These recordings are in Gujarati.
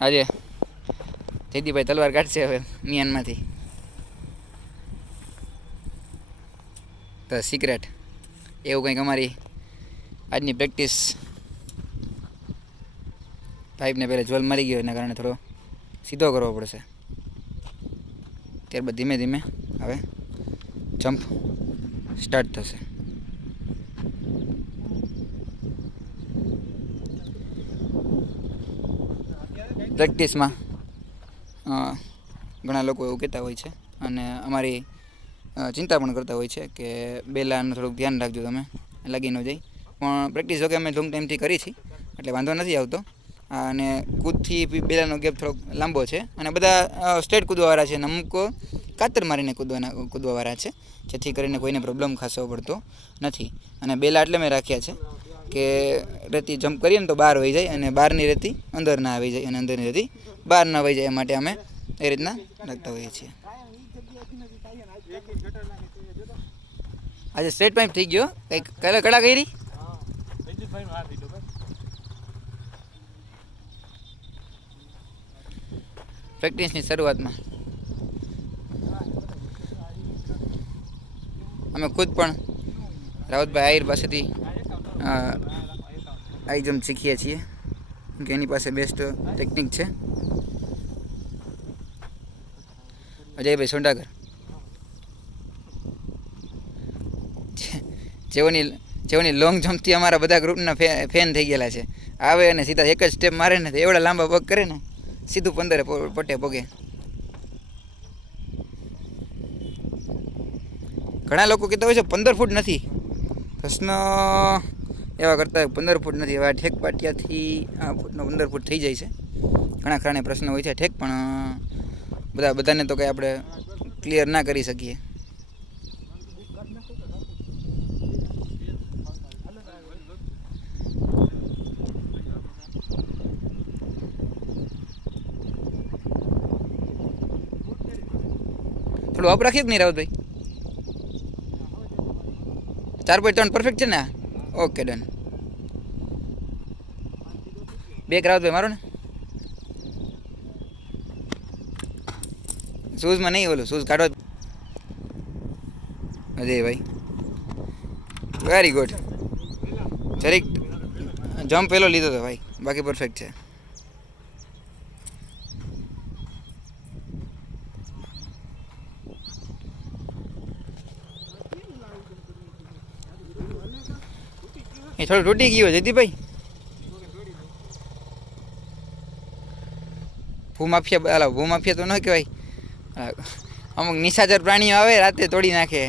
આજે જયદીપભાઈ તલવાર કાઢશે હવે મિયાનમાંથી. ધ સિક્રેટ એવું કંઈક અમારી આજની પ્રેક્ટિસ. પાઇપને પહેલાં જ્વલ મારી ગયો એના કારણે થોડો સીધો કરવો પડશે. ત્યારબાદ ધીમે ધીમે હવે જમ્પ સ્ટાર્ટ થશે. પ્રેક્ટિસમાં ઘણા લોકો એવું કહેતા હોય છે અને અમારી ચિંતા પણ કરતા હોય છે કે બેલાનું થોડુંક ધ્યાન રાખજો, તમે લાગી ન જાય. પણ પ્રેક્ટિસ જોકે અમે લોંગ ટાઈમથી કરી છે એટલે વાંધો નથી આવતો. અને કૂદથી બેલાનો ગેપ થોડોક લાંબો છે અને બધા સ્ટ્રેટ કૂદવાવાળા છે અને અમુક કાતર મારીને કૂદવાવાળા છે, જેથી કરીને કોઈને પ્રોબ્લેમ ખાસો પડતો નથી. અને બેલા એટલે મેં રાખ્યા છે કે રેતી જમ્પ કરીએ ને તો બહાર વહી જાય અને બહારની રેતી અંદર ના આવી જાય અને અંદરની રેતી બહાર ના વહી જાય. એ માટે અમે એ રીતના રાખતા હોઈએ છીએ. આજે સ્ટ્રેટ પાઇપ થઈ ગયો, કંઈક કલા કડા કરી પ્રેક્ટિસની શરૂઆતમાં અમે ખુદ પણ રાવતભાઈ આહિર પાસેથી હાઈ જમ્પ શીખીએ છીએ કે એની પાસે બેસ્ટ ટેકનિક છે. અજયભાઈ સોંડાગર જેઓની લોંગ જમ્પથી અમારા બધા ગ્રુપના ફેન થઈ ગયેલા છે. આવે અને સીધા એક જ સ્ટેપ મારે ને એવડા લાંબા પગ કરે ને સીધું 15 પટે પગે. ઘણા લોકો કહેતા હોય છે 15 ફૂટ નથી. પ્રશ્ન એવા કરતા 15 ફૂટ નથી. એવા ઠેક પાટિયાથી આ ફૂટનો 15 ફૂટ થઈ જાય છે. ઘણા ખરાને પ્રશ્ન હોય છે ઠેક, પણ બધાને તો કંઈ આપણે ક્લિયર ના કરી શકીએ. થોડું અપ રાખીએ કે નહીં રાવતભાઈ? 4.3 પરફેક્ટ છે ને? Okay done. બેક રાવતભાઈ મારો ને શૂઝમાં નહીં, ઓલું શૂઝ કાઢો. Ajaybhai very good. જરીક જમ્પ પહેલો લીધો હતો ભાઈ, બાકી પરફેક્ટ છે. એ થોડું તૂટી ગયું જયદીપભાઈ. ભૂમાફિયા તો ન કહેવાય. અમુક નિશાચર પ્રાણીઓ આવે રાતે તોડી નાખે.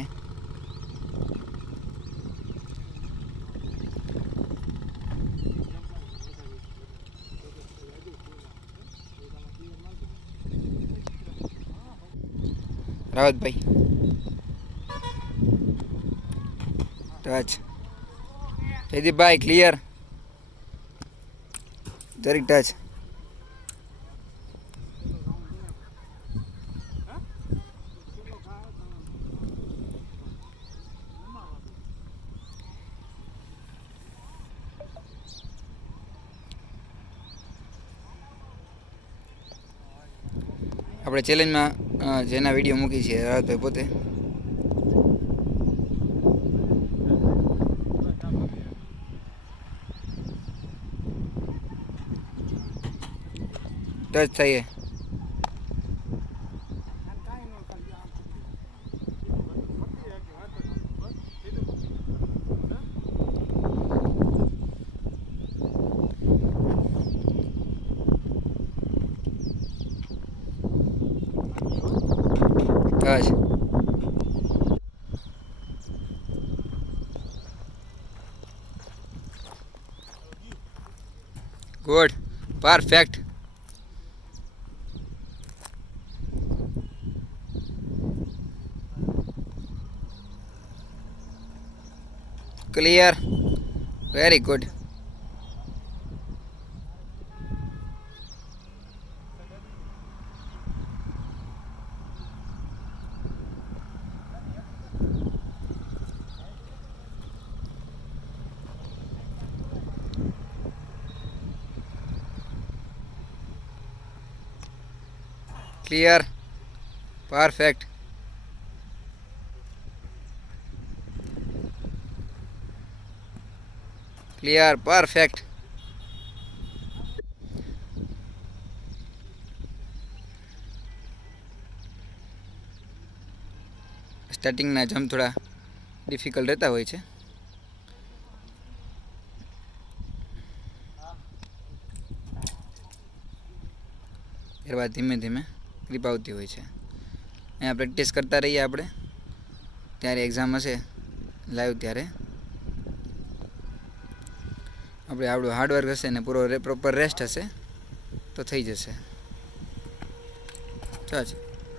રાવતભાઈ ટચ. જયદીપભાઈ ક્લિયર. જરીક ટચ. આપણે ચેલેન્જમાં જેના વિડીયો મૂકી છે રાવતભાઈ પોતે. ટચ થઈએ. Touch. Good perfect. Clear. Very good. Clear, perfect. Clear, perfect. સ્ટાર્ટિંગના જમ્પ થોડા ડિફિકલ્ટ રહેતા હોય છે. ત્યારબાદ ધીમે ધીમે ગ્રીપ આવતી હોય છે. અહીંયા પ્રેક્ટિસ કરતા રહીએ આપણે. ત્યારે એક્ઝામ હશે લાઈવ ત્યારે આપણે આપણું હાર્ડવર્ક હશે ને પ્રોપર રેસ્ટ હશે તો થઈ જશે. ચાલ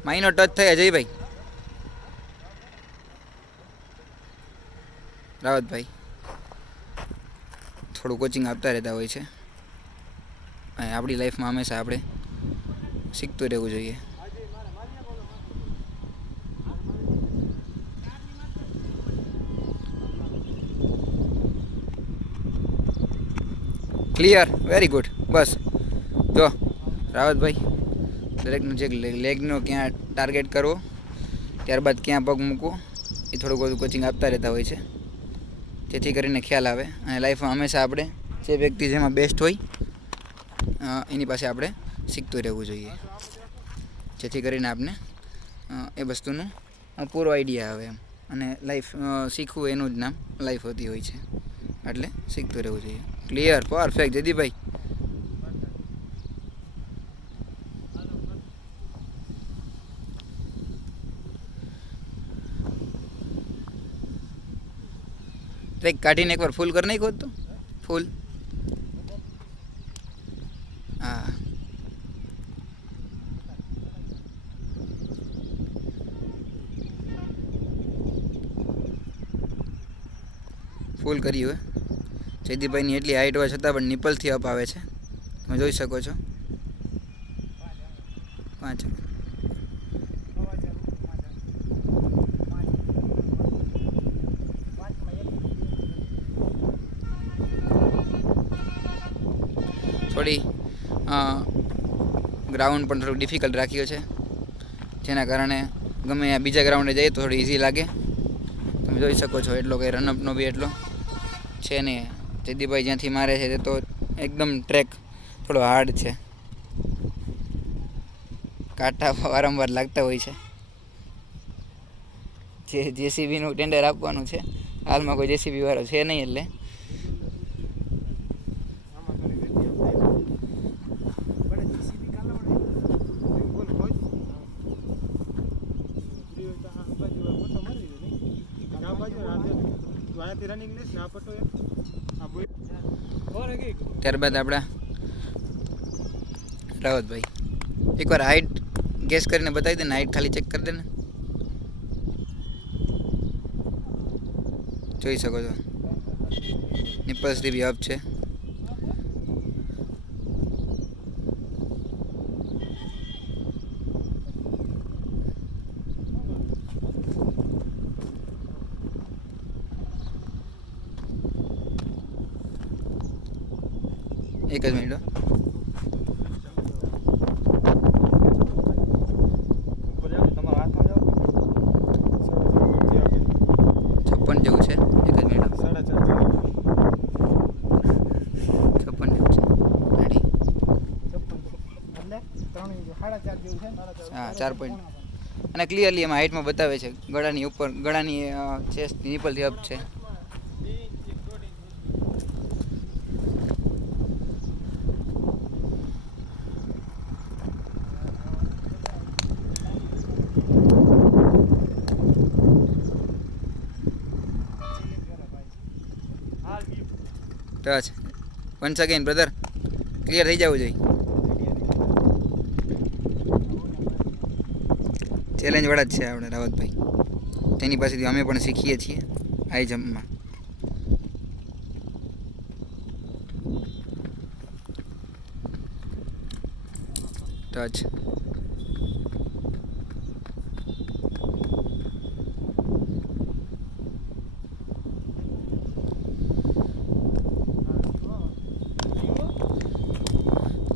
માઈનો ટચ થઈ અજયભાઈ. રાવતભાઈ થોડું કોચિંગ આપતા રહેતા હોય છે. અને આપણી લાઈફમાં હંમેશા આપણે શીખતું રહેવું જોઈએ. Clear, very good. બસ જો રાવતભાઈ, દરેકનું જે લેગનો ક્યાં ટાર્ગેટ કરવો, ત્યારબાદ ક્યાં પગ મૂકવો, એ થોડું બધું કોચિંગ આપતા રહેતા હોય છે, જેથી કરીને ખ્યાલ આવે. અને લાઈફમાં હંમેશા આપણે જે વ્યક્તિ જેમાં બેસ્ટ હોય એની પાસે આપણે શીખતું રહેવું જોઈએ, જેથી કરીને આપણે એ વસ્તુનું પૂરો આઈડિયા આવે એમ. અને લાઈફ શીખવું એનું જ નામ લાઈફ હોતી હોય છે, એટલે શીખતું રહેવું જોઈએ. Clear, perfect જયદીપભાઈ. ટ્રેક કાઢીને એકવાર ફૂલ કરી નાખો તો ફૂલ. હા, ફૂલ કરી હોય. જયદીપભાઈની એટલી હાઇટ હોવા છતાં પણ નિપલથી અપ આવે છે, તમે જોઈ શકો છો. 5 થોડી ગ્રાઉન્ડ પણ થોડુંક ડિફિકલ્ટ રાખ્યો છે, જેના કારણે ગમે બીજા ગ્રાઉન્ડે જઈએ તો થોડી ઇઝી લાગે. તમે જોઈ શકો છો એટલો કંઈ રનઅપનો બી એટલો છે નહીં. જયદીપભાઈ જ્યાંથી મારે છે તે તો એકદમ ટ્રેક થોડો હાર્ડ છે, કાંટા વારંવાર લાગતા હોય છે. જેસીબીનું ટેન્ડર આપવાનું છે, હાલમાં કોઈ જેસીબી વાળો છે નહીં, એટલે ત્યારબાદ આપણા રાવતભાઈ એકવાર હાઈટ ગેસ કરીને બતાવી દે ને, હાઈટ ખાલી ચેક કરી દે ને. જોઈ શકો છો નિપલ્સથી બી અપ છે. એક જ મિનિટ. 56 જેવું છે. એક જ મિનિટ. 56 જેવું છે. રેડી. હા, 4 પોઈન્ટ. અને ક્લિયરલી એમાં હાઇટમાં બતાવે છે, ગળાની ઉપર, ગળાની ચેસ્ટ નિપલથી અપ છે. Touch once again brother, clear થઈ જવું જોઈએ. ચેલેન્જ વાળા જ છે આપણે રાવતભાઈ, તેની પાસેથી અમે પણ શીખીએ છીએ હાઈ જમ્પમાં. ટચ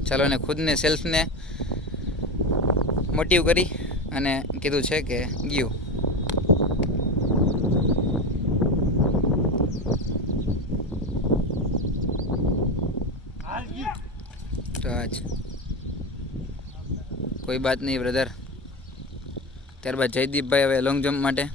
ચાલો, અને ખુદને સેલ્ફને મોટિવ કરી અને કીધું છે કે ગયું. તો આજ કોઈ બાત નહીં બ્રધર. ત્યારબાદ જયદીપભાઈ હવે લોંગ જમ્પ માટે.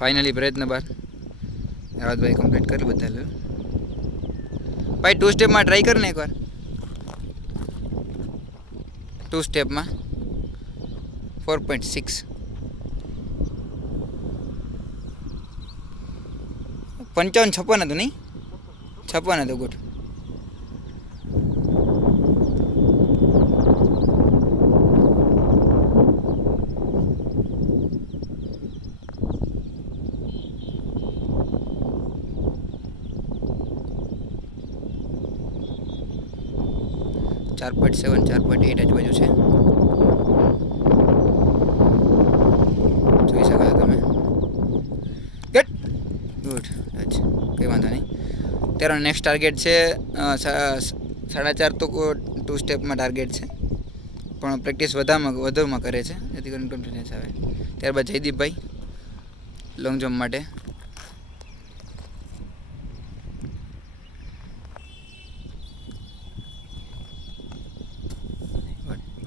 ફાઇનલી પ્રયત્ન બાદ રાવતભાઈ કમ્પ્લીટ કરી બધા લો. ભાઈ 2 સ્ટેપમાં ટ્રાય કર ને એકવાર. 2 સ્ટેપમાં 4.6 55 56 હતું નહીં 56 હતું. ગુડ. ચાર 4.7 4.8 આજુબાજુ છે. જોઈ શકો છો તમે. Get good. અચ્છા કંઈ વાંધો નહીં. તેનો નેક્સ્ટ ટાર્ગેટ છે 4.5 તો 2 સ્ટેપમાં ટાર્ગેટ છે, પણ પ્રેક્ટિસ વધુમાં કરે છે જેથી કરીને કોન્ફિડન્સ આવે. ત્યારબાદ જયદીપભાઈ લોંગ જમ્પ માટે.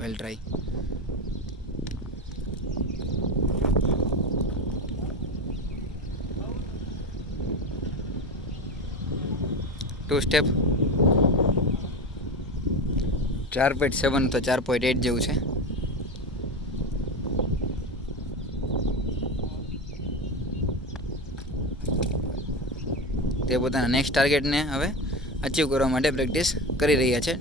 વેલ ટ્રાય. ટુ સ્ટેપ 4.7 તો 4.8 જેવું છે. તે પોતાના નેક્સ્ટ ટાર્ગેટને હવે અચીવ કરવા માટે પ્રેક્ટિસ કરી રહ્યા છે.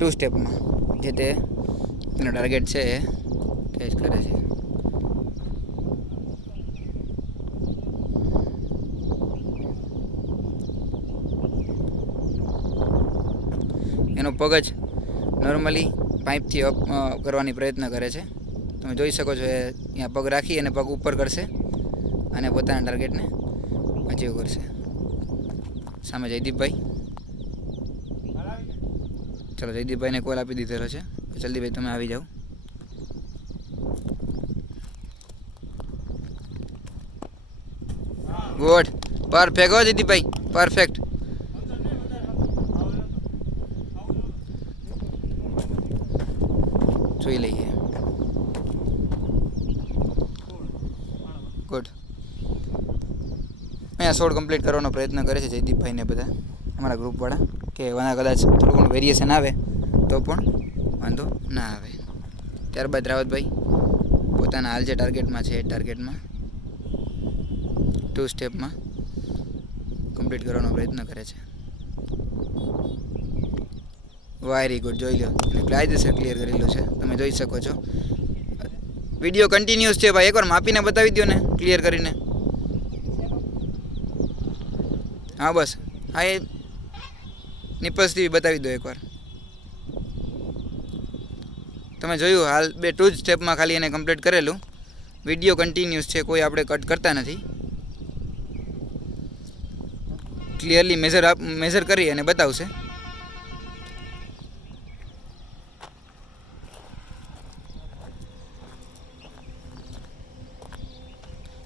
2 સ્ટેપમાં જે તેનો ટાર્ગેટ છે એ કેચ કરે છે. એનો પગ જ નોર્મલી પાઇપથી અપ કરવાની પ્રયત્ન કરે છે. તમે જોઈ શકો છો એ અહીંયા પગ રાખી અને પગ ઉપર કરશે અને પોતાના ટાર્ગેટને અચીવ કરશે. સામે જયદીપભાઈ. ચલો જયદીપભાઈને કોલ આપી દીધેલો છે. જલ્દીભાઈ તમે આવી જાઓ. ગુડ. પરફેક્ટ હો જયદીપભાઈ, પરફેક્ટ. જોઈ લઈએ. ગુડ. અહીંયા 16 કમ્પ્લીટ કરવાનો પ્રયત્ન કરે છે જયદીપભાઈ ને બધા અમારા ગ્રુપવાળા, કે કદાચ થોડું ઘણું વેરિએશન આવે તો પણ વાંધો ના આવે. ત્યારબાદ રાવતભાઈ પોતાના હાલ જે ટાર્ગેટમાં છે એ ટાર્ગેટમાં 2 સ્ટેપમાં કમ્પ્લીટ કરવાનો પ્રયત્ન કરે છે. Very good. જોઈ લો અને કાયદેસર ક્લિયર કરેલું છે, તમે જોઈ શકો છો. વિડીયો કન્ટિન્યુઅસ છે ભાઈ, એકવાર માપીને બતાવી દો ને ક્લિયર કરીને. હા બસ, હા એ નિપસથી બતાવી દો એકવાર. તમે જોયું હાલ 2 સ્ટેપમાં ખાલી એને કમ્પ્લીટ કરેલું. વિડીયો કન્ટિન્યુઅસ છે, કોઈ આપણે કટ કરતા નથી. ક્લિયરલી મેઝર કરી અને બતાવશે.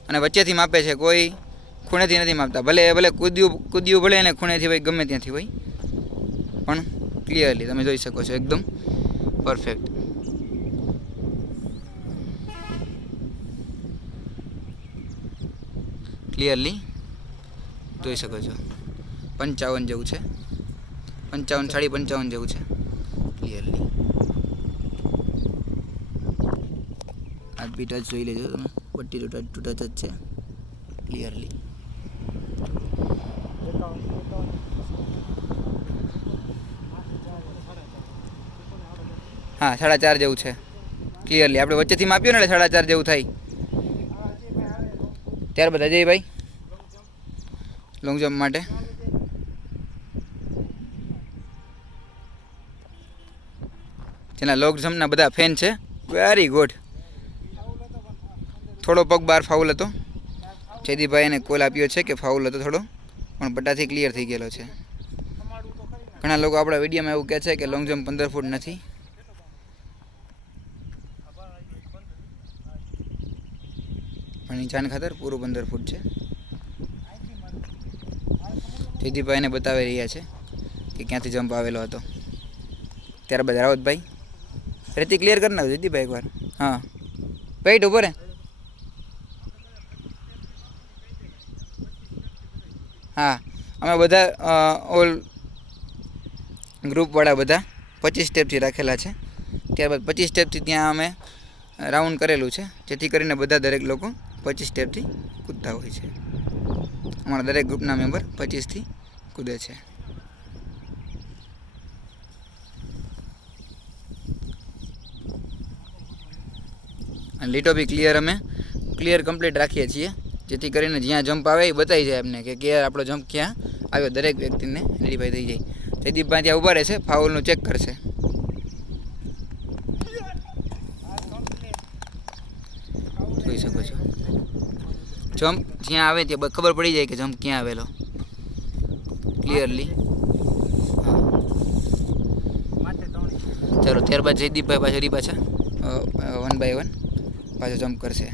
અને વચ્ચેથી માપે છે, કોઈ ખૂણેથી નથી માપતા. ભલે કૂદ્યું ભલે અને ખૂણેથી હોય ગમે ત્યાંથી હોય, પણ ક્લિયરલી તમે જોઈ શકો છો એકદમ પરફેક્ટ. ક્લિયરલી જોઈ શકો છો. 55 જેવું છે, 55 55 જેવું છે ક્લિયરલી. બી ટચ જોઈ લેજો તમે, પટ્ટી ટુ ટચ જ છે ક્લિયરલી. હા 4.5 જેવું છે ક્લિયરલી. આપણે વચ્ચેથી માપ્યું ને એટલે 4.5 જેવું થાય. ત્યારબાદ અજયભાઈ લોંગ જમ્પ માટે જેના લોંગ જમ્પના બધા ફેન છે. Very good. થોડો પગ બહાર ફાઉલ હતો. જયદીપભાઈ એને કોલ આપ્યો છે કે ફાઉલ હતો થોડો, પણ પટ્ટાથી ક્લિયર થઈ ગયેલો છે. ઘણા લોકો આપણા વિડીયોમાં એવું કહે છે કે લોંગ જમ્પ 15 ફૂટ નથી. પણ જાણ ખાતર પૂરું 15 ફૂટ છે. જયદીપભાઈ એને બતાવી રહ્યા છે કે ક્યાંથી જમ્પ આવેલો હતો. ત્યારબાદ રાવતભાઈ રેતી ક્લિયર કરી નાખો જયદીપભાઈ એકવાર. હા વેઇટ ઉપર હે. હા અમે બધા ઓલ ગ્રુપવાળા બધા 25 સ્ટેપથી રાખેલા છે. ત્યારબાદ 25 સ્ટેપથી ત્યાં અમે રાઉન્ડ કરેલું છે, જેથી કરીને બધા દરેક લોકો 25 સ્ટેપથી કૂદતા હોય છે. અમારા દરેક ગ્રુપના મેમ્બર 25થી કૂદે છે. અને લીટો બી ક્લિયર કમ્પ્લીટ રાખીએ છીએ, જેથી કરીને જ્યાં જમ્પ આવે એ બતાવી જાય એમને કે આપણો જમ્પ ક્યાં આવ્યો. દરેક વ્યક્તિને રેડીભાઈ થઈ જાય. જયદીપભાઈ ત્યાં ઊભા રહેશે, ફાઉલનું ચેક કરશે. જોઈ શકો છો જમ્પ જ્યાં આવે ત્યાં ખબર પડી જાય કે જમ્પ ક્યાં આવેલો ક્લિયરલી. ચાલો ત્યારબાદ જયદીપભાઈ પાછા 1 બાય 1 પાછો જમ્પ કરશે.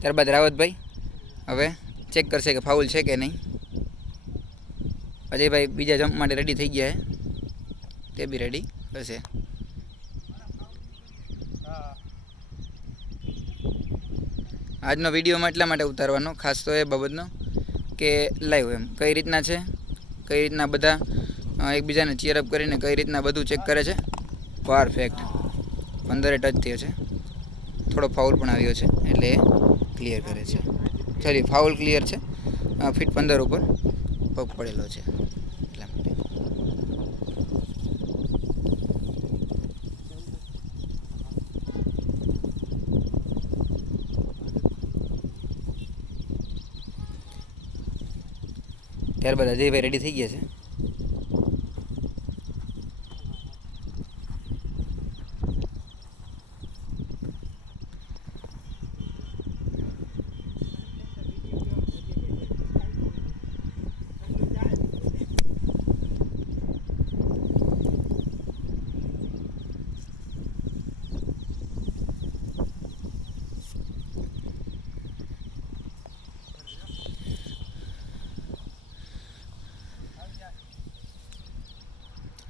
ત્યારબાદ રાવતભાઈ હવે ચેક કરશે કે ફાઉલ છે કે નહીં. અજયભાઈ બીજા જમ્પ માટે રેડી થઈ ગયા છે, તે બી રેડી હશે. આજનો વિડીયોમાં એટલા માટે ઉતારવાનો ખાસ તો એ બાબતનો કે લાઈવ એમ કઈ રીતના છે, કઈ રીતના બધા એકબીજાને ચીયરઅપ કરીને કઈ રીતના બધું ચેક કરે છે. પરફેક્ટ 15 ટચ થયો છે. થોડો ફાઉલ પણ આવ્યો છે એટલે એ ક્લિયર કરે છે. સોરી ફાઉલ ક્લિયર છે. ફીટ 15 ઉપર પગ પડેલો છે એટલા માટે. ત્યારબાદ અજયભાઈ રેડી થઈ ગયા છે.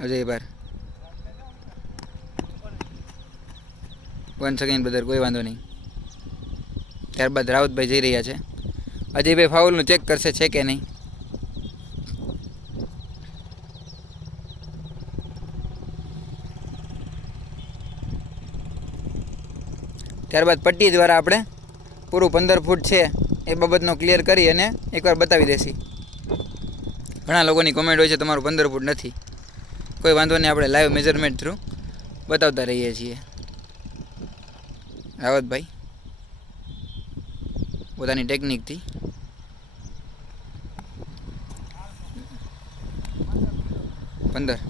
અજયભાઈ 1 સેકન્ડ બ્રધર, કોઈ વાંધો નહીં. ત્યારબાદ રાવતભાઈ જઈ રહ્યા છે. અજયભાઈ ફાઉલનું ચેક કરશે છે કે નહીં. ત્યારબાદ પટ્ટી દ્વારા આપણે પૂરું 15 ફૂટ છે એ બાબતનો ક્લિયર કરી અને એકવાર બતાવી દેશી. ઘણા લોકોની કોમેન્ટ હોય છે તમારું 15 ફૂટ નથી. કોઈ વાંધો નહીં, આપણે લાઈવ મેઝરમેન્ટ થ્રુ બતાવતા રહીએ છીએ. રાવતભાઈ પોતાની ટેકનિકથી પંદર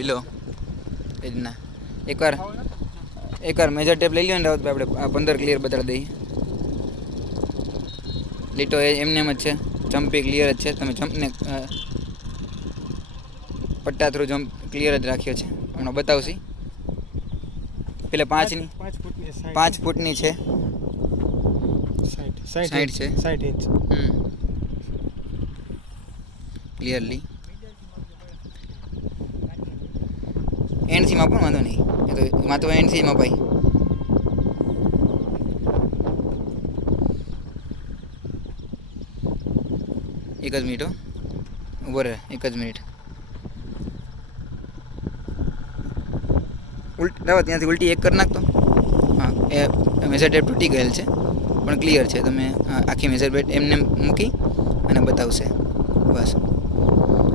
બિલો એ રીતના એકવાર મેજર ટેપ લઈ લ્યો ને રાવતભાઈ, આપણે 15 ક્લિયર બતાવી દઈએ. લીટો એમને એમ જ છે, જમ્પી ક્લિયર જ છે. તમે જમ્પને પટ્ટા થ્રુ જમ્પ ક્લિયર જ રાખ્યો છે. હમણાં બતાવશી. પેલા 5 ફૂટની છે, 60 છે. ક્લિયરલી એન્ડસીમાં પણ વાંધો નહીં, એ તો એમાં તો એન્ડસીમાં ભાઈ. એક જ મિનિટ ઉભો રહે, એક જ મિનિટ. દાવા ત્યાંથી ઉલટી એક કરી નાખતો. હા, એ મેજર ટેપ તૂટી ગયેલ છે પણ ક્લિયર છે. તમે આખી મેજર ટેપ એમને મૂકી અને બતાવશે. બસ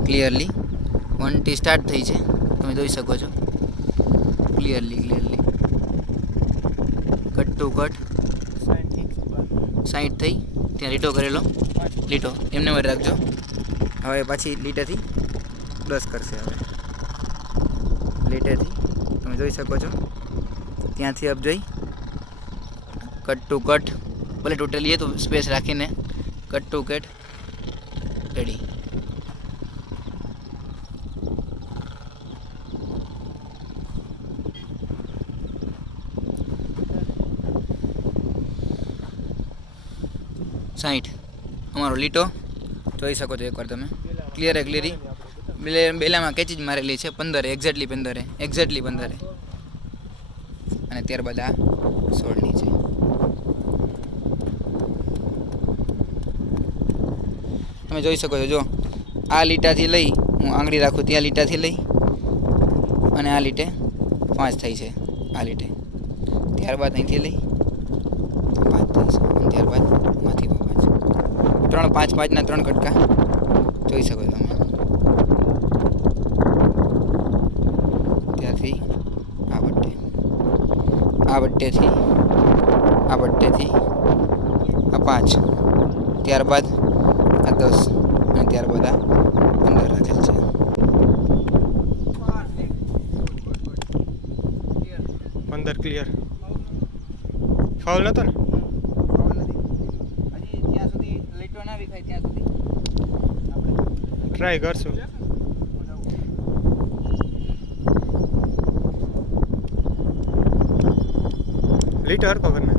ક્લિયરલી 1T સ્ટાર્ટ થઈ છે, તમે જોઈ શકો છો ક્લિયરલી. કટ ટુ કટ 60 થઈ, ત્યાં લીટો કરેલો લીટો એમને વર રાખજો. હવે પાછી લીટેથી 10 કરશે. હવે લીટેથી તમે જોઈ શકો છો, ત્યાંથી અપ જઈ કટ ટુ કટ, ભલે ટોટલી એ તો સ્પેસ રાખીને કટ ટુ કટ રેડી. સાઈઠ અમારો લીટો જોઈ શકો છો એકવાર તમે ક્લિયરી. બેલામાં કેચી જ મારેલી છે 15 એક્ઝેક્ટલી 15. અને ત્યારબાદ આ 16ની છે. તમે જોઈ શકો છો, જો આ લીટાથી લઈ હું આંગળી રાખું ત્યાં લીટાથી લઈ અને આ લીટે 5 થઈ છે. આ લીટે ત્યારબાદ અહીંથી લઈ 5 થઈ છે, અને ત્યારબાદ માંથી 5 5 3 કટકા જોઈ શકો છો તમે. ત્યારથી આ બટ્ટેથી આ 5, ત્યારબાદ આ 10 અને ત્યારબાદ આ 15 રાખેલ છે. ક્લિયર. ફાઉલ નતો ને? હજી જ્યાં સુધી લાઈટો ના વિખાય ત્યાં સુધી ટ્રાય કરશું. લીટર હરકો કરને.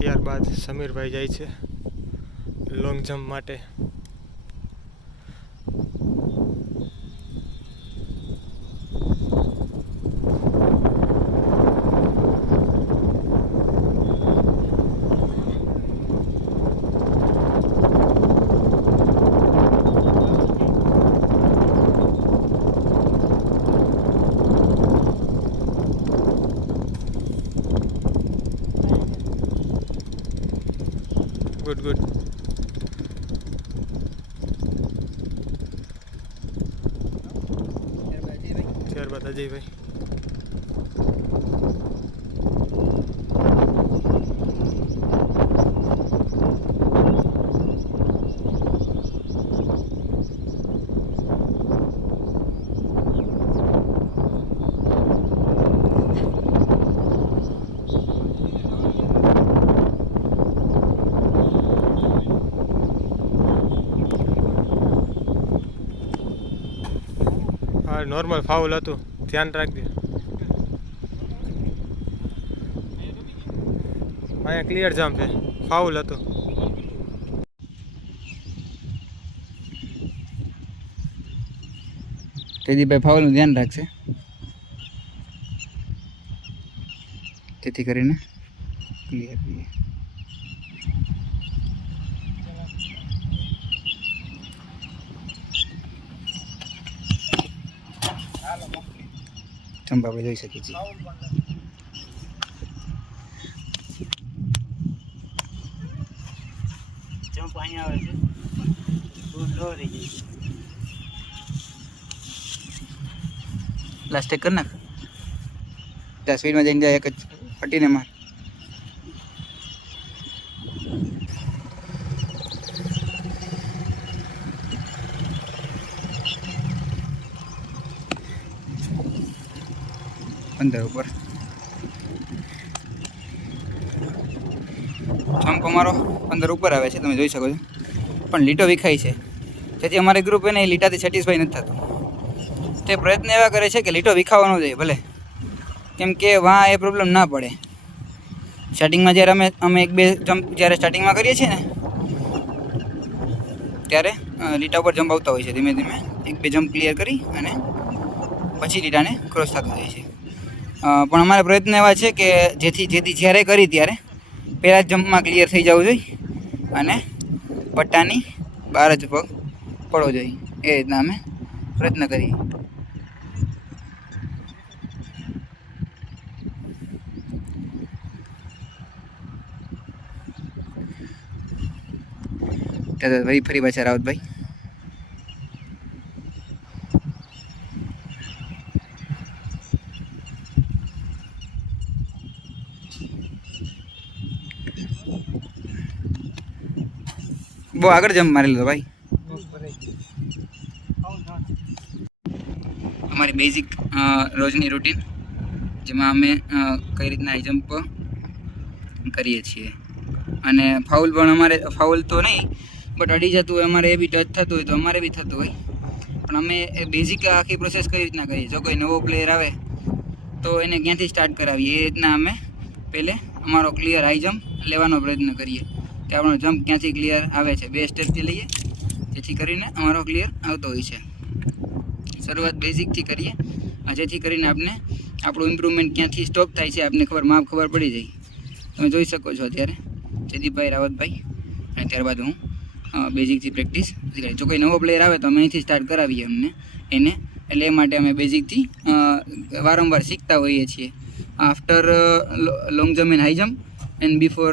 ત્યારબાદ સમીરભાઈ જાય છે લોંગ જમ્પ માટે. ગુડ. ત્યારબાદ અજયભાઈ. નોર્મલ ફાઉલ હતું, ધ્યાન રાખજે. અહીંયા ક્લિયર જમ્પ છે, ફાઉલ હતું. તેજીભાઈ ફાઉલનું ધ્યાન રાખશે, જેથી કરીને ક્લિયર. જમ્પ આપણે જોઈ શકીએ છીએ. જમ્પ અહીંયા આવે છે, લો રહી જાય. લાસ્ટ એક કર નાખ, ત્યાં સ્પીડમાં જઈને જાય, એક જ ફટીને માર. અંદર ઉપર જમ્પ અમારો 15 ઉપર આવે છે, તમે જોઈ શકો છો. પણ લીટો વિખાય છે, જેથી અમારે ગ્રુપ એને લીટાથી સેટિસ્ફાઈ નથી થતું. તે પ્રયત્ન એવા કરે છે કે લીટો વિખાવાનો જોઈએ, ભલે કેમ કે વાં એ પ્રોબ્લેમ ના પડે. સ્ટાર્ટિંગમાં જ્યારે અમે 1-2 જમ્પ જ્યારે સ્ટાર્ટિંગમાં કરીએ છીએ ને ત્યારે લીટા ઉપર જમ્પ આવતા હોય છે. ધીમે ધીમે 1-2 જમ્પ ક્લિયર કરી અને પછી લીટાને ક્રોસ થતું જાય છે. પણ અમારા પ્રયત્ન એવા છે કે જેથી જ્યારે કરી ત્યારે પહેલાં જ જમ્પમાં ક્લિયર થઈ જવું જોઈએ અને પટ્ટાની બહાર જ પગ પડવો જોઈએ. એ રીતના અમે પ્રયત્ન કરીએ. ત્યારે ભાઈ ફરી પાછા રાવતભાઈ. બહુ આગળ જમ્પ મારી લીધો ભાઈ. અમારી બેઝિક રોજની રૂટીન જેમાં અમે કઈ રીતના હાઈ જમ્પ કરીએ છીએ અને ફાઉલ પણ અમારે ફાઉલ તો નહીં બટ અડી જતું હોય અમારે એ બી ટચ થતું હોય તો અમારે બી થતું હોય. પણ અમે એ બેઝિક આખી પ્રોસેસ કઈ રીતના કરીએ. જો કોઈ નવો પ્લેયર આવે તો એને ક્યાંથી સ્ટાર્ટ કરાવીએ એ રીતના અમે પહેલે અમારો ક્લિયર હાઈ જમ્પ લેવાનો પ્રયત્ન કરીએ કે આપણો જમ્પ ક્યાંથી ક્લિયર આવે છે. 2 સ્ટેપથી લઈએ જેથી કરીને અમારો ક્લિયર આવતો હોય છે. શરૂઆત બેઝિકથી કરીએ જેથી કરીને આપણે આપણું ઇમ્પ્રુવમેન્ટ ક્યાંથી સ્ટોપ થાય છે આપને માપ ખબર પડી જાય. તમે જોઈ શકો છો અત્યારે જયદીપભાઈ રાવતભાઈ અને ત્યારબાદ હું બેઝિકથી પ્રેક્ટિસ કરી. જો કોઈ નવો પ્લેયર આવે તો અમે અહીંથી સ્ટાર્ટ કરાવીએ એને એટલે એ માટે અમે બેઝિકથી વારંવાર શીખતા હોઈએ છીએ. After long jump and high jump and before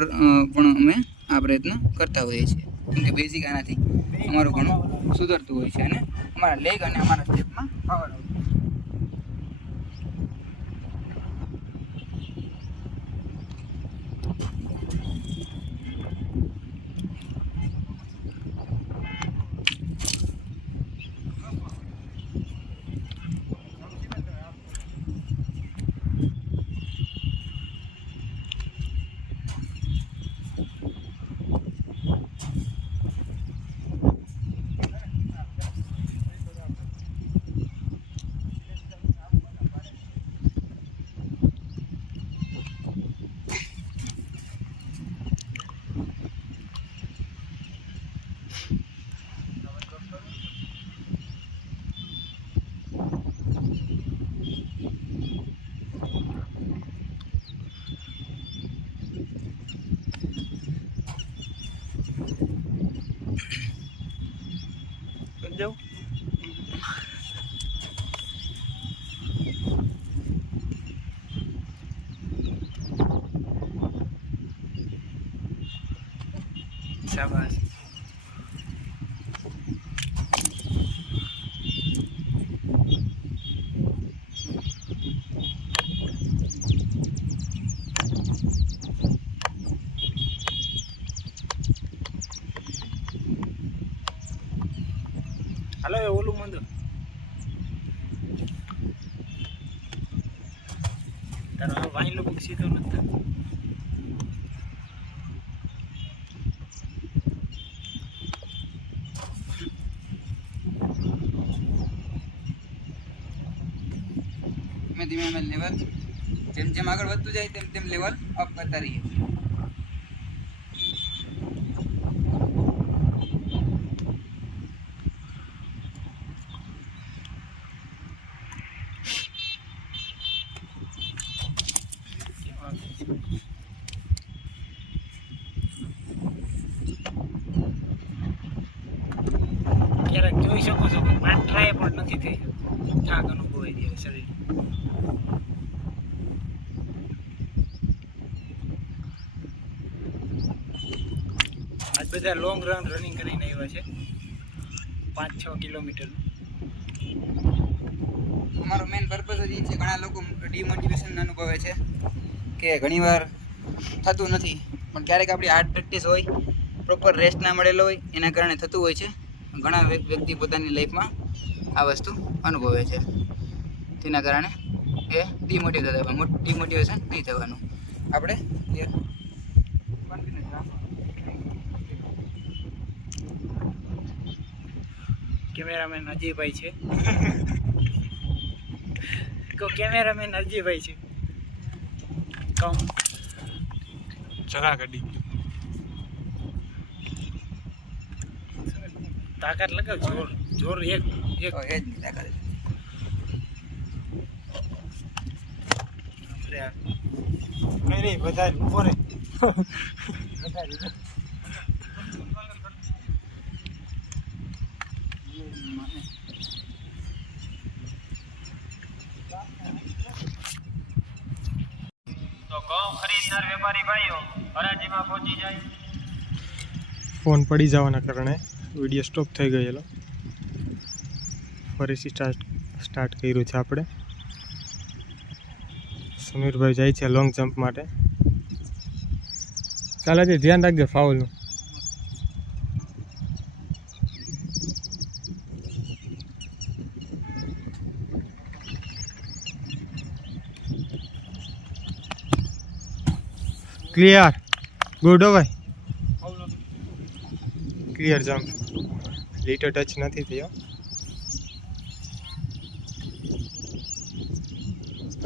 પણ અમે આ પ્રયત્ન કરતા હોઈએ છીએ. કેમ કે બેઝિક આનાથી અમારું ઘણું સુધરતું હોય છે અને અમારા લેગ અને અમારા સ્ટેપમાં પાવર આવતો હોય છે. જાઉં શાબાશ. હાલો એ ઓલું મંદિર તારો વાઈ લોકો સીધો નથી. ધીમે ધીમે અમે લેવલ જેમ જેમ આગળ વધતું જાય તેમ તેમ લેવલ અપ કરતા રહીએ છીએ. ક્યારેક જોઈ શકો છો કે 5 ટ્રાય પણ નથી થઈ. થાક અનુભવાઈ દે શરીર. આજ બધા લોંગ રનિંગ કરીને આવ્યા છે 5-6 કિલોમીટર. અમારો મેઇન પર્પઝ જ એ છે. ઘણા લોકો ડિમોટિવેશન અનુભવે છે કે ઘણીવાર થતું નથી પણ ક્યારેક આપણી હાર્ડ પ્રેક્ટિસ હોય પ્રોપર રેસ્ટ ના મળેલો હોય એના કારણે થતું હોય છે. ઘણા વ્યક્તિ પોતાની લાઈફમાં આ વસ્તુ અનુભવે છે. તેના કારણે એ ડિમોટિવેશન નહીં થવાનું. આપણે કોન્ફિડન્સ રાખવાનું. કેમેરામેન અજયભાઈ છે. કેમેરામેન અજયભાઈ છે. કામ જગા કાઢી તાકાત લગાવ, જોર જોર એક એક તો એ જ નહીં તાકાત. કઈ નહીં વધારે ઉભો રે તો ઘઉં ખરીદનાર વેપારી ભાઈઓ હરાજીમાં પહોંચી જાય. ફોન પડી જવાના કારણે વિડીયો સ્ટોપ થઈ ગયેલો. ફરીથી સ્ટાર્ટ કર્યું છે આપણે. સમીરભાઈ જાય છે લોંગ જમ્પ માટે. ચાલ આજે ધ્યાન રાખજો ફાઉલનું. ક્લિયર, ગુડ હો ભાઈ, ક્લિયર જમ્પ. લીટર ટચ નથી થયો.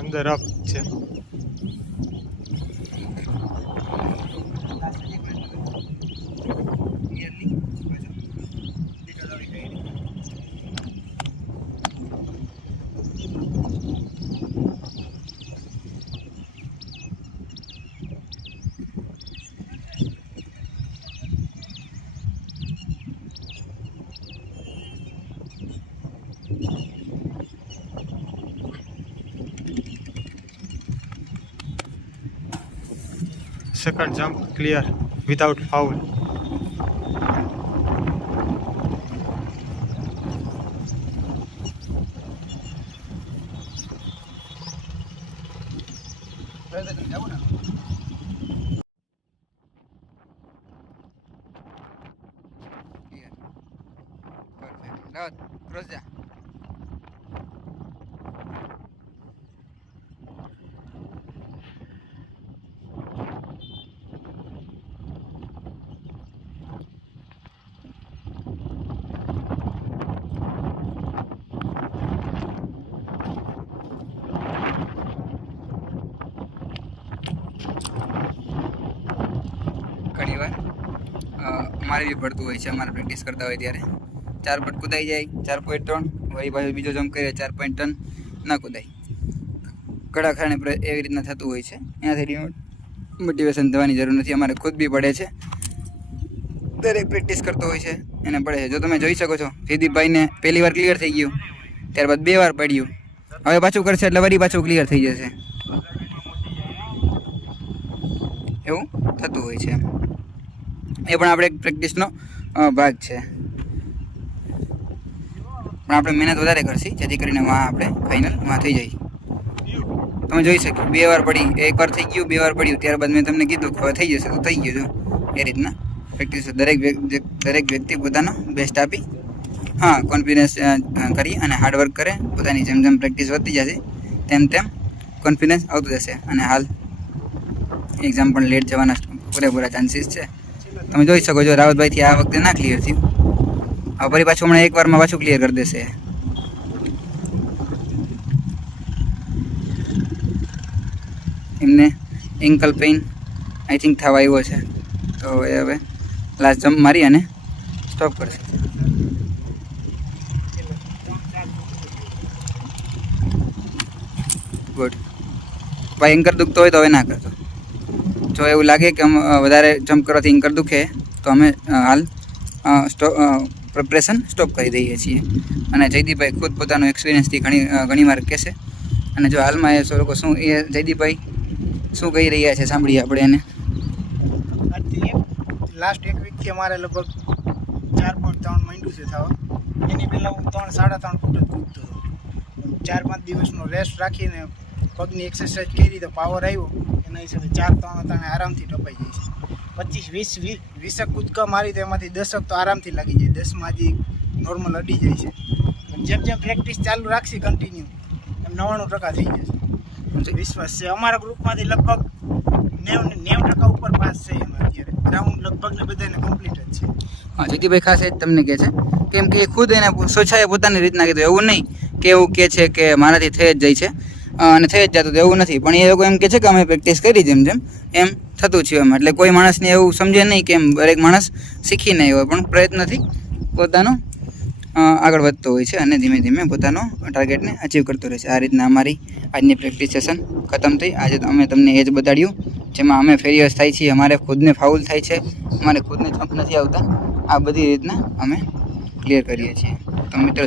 અંદર અપ છે. Second jump clear without foul. Cross જા. ઘણી વાર અમારે બી પડતું હોય છે, અમારે પ્રેક્ટિસ કરતા હોય ત્યારે 4 પટ કુદાઈ જાય 4.3, વળી પાછું બીજો જમ્પ કરીએ 4.3 ના કુદાય. કડાખાને એવી રીતના થતું હોય છે. એનાથી મોટિવેશન થવાની જરૂર નથી, અમારે ખુદ બી પડે છે. દરેક પ્રેક્ટિસ કરતો હોય છે એને પડે છે. જો તમે જોઈ શકો છો જયદીપભાઈને પહેલી વાર ક્લિયર થઈ ગયું, ત્યારબાદ 2 વાર પડ્યું, હવે પાછું કરશે એટલે વળી પાછું ક્લિયર થઈ જશે. એવું થતું હોય છે. એ પણ આપણે પ્રેક્ટિસનો ભાગ છે. પણ આપણે મહેનત વધારે કરશી જેથી કરીને આપણે ફાઇનલમાં થઈ જઈએ. તમે જોઈ શકો 2 વાર પડી, 1 વાર થઈ ગયું, 2 વાર પડ્યું, ત્યારબાદ મેં તમને કીધું કે હવે થઈ જશે તો થઈ ગયું. જો એ રીતના પ્રેક્ટિસ દરેક વ્યક્તિ પોતાનો બેસ્ટ આપી કોન્ફિડન્સ કરી અને હાર્ડવર્ક કરે. પોતાની જેમ જેમ પ્રેક્ટિસ વધતી જશે તેમ તેમ કોન્ફિડન્સ આવતું જશે. અને હાલ એક્ઝામ પણ લેટ જવાના પૂરેપૂરા ચાન્સીસ છે. તમે જોઈ શકો છો રાવતભાઈથી આ વખતે ના ક્લિયર થયું, હવે ફરી પાછું હમણાં 1 વારમાં પાછું ક્લિયર કરી દેશે. એમને એન્કલ પેઇન આઈ થિંક થવા આવ્યો છે, તો એ હવે લાસ્ટ જમ્પ મારી અને સ્ટોપ કરશે. ગુડ ભાઈ. એન્કર દુખતો હોય તો હવે ના કરતો. જો એવું લાગે કે વધારે જમ્પ કરવાથી એન્કર દુખે તો અમે હાલ પ્રિપરેશન સ્ટોપ કરી દઈએ છીએ. અને જયદીપભાઈ ખુદ પોતાનો એક્સપિરિયન્સથી ઘણી વાર કહેશે. અને જો હાલમાં એ લોકો શું જયદીપભાઈ શું કહી રહ્યા છે સાંભળીએ આપણે એને. લાસ્ટ 1 વીકથી અમારે લગભગ 4.3 માંડ્યું છે થવા. એની પહેલાં હું 3-3.5 ફૂટ જ કૂદતો હતો. 4-5 દિવસનો રેસ્ટ રાખીને પગની એક્સરસાઇઝ કરી તો પાવર આવ્યો. એના હિસાબે 4-3 આરામથી ટપાઈ જાય છે. 25-20 કૂદકા મારી તો એમાંથી 10 તો આરામથી લાગી જાય. 10માં હજી નોર્મલ અડી જાય છે. જેમ જેમ પ્રેક્ટિસ ચાલુ રાખશે કન્ટિન્યુ એમ 99% થઈ જશે. વિશ્વાસ છે. અમારા ગ્રુપમાંથી લગભગ 90% ઉપર પાસ છે એમાં અત્યારે. ગ્રાઉન્ડ લગભગ ને બધાને કમ્પ્લીટ જ છે. હા, જ્યોતિભાઈ ખાસ એ જ તમને કહે છે કેમ કે એ ખુદ એને સ્વચ્છાએ પોતાની રીતના કીધું. એવું નહીં કે એવું કહે છે કે મારાથી થઈ જ જાય છે. અને થઈ જ જતું એવું નથી, પણ એ લોકો એમ કહે છે કે અમે પ્રેક્ટિસ કરી જેમ જેમ એમ થતું છે એમ. એટલે કોઈ માણસને એવું સમજે નહીં કે એમ દરેક માણસ શીખી નહીં હોય, પણ પ્રયત્નથી પોતાનો આગળ વધતો હોય છે અને ધીમે ધીમે પોતાનો ટાર્ગેટને અચીવ કરતો રહે છે. આ રીતના અમારી આજની પ્રેક્ટિસ સેશન ખતમ થઈ. આજે અમે તમને એ જ બતાડ્યું જેમાં અમે ફેરિયર્સ થાય છીએ, અમારે ખુદને ફાઉલ થાય છે, અમારે ખુદને જમ્પ નથી આવતા. આ બધી રીતના અમે ક્લિયર કરીએ છીએ. તો મિત્રો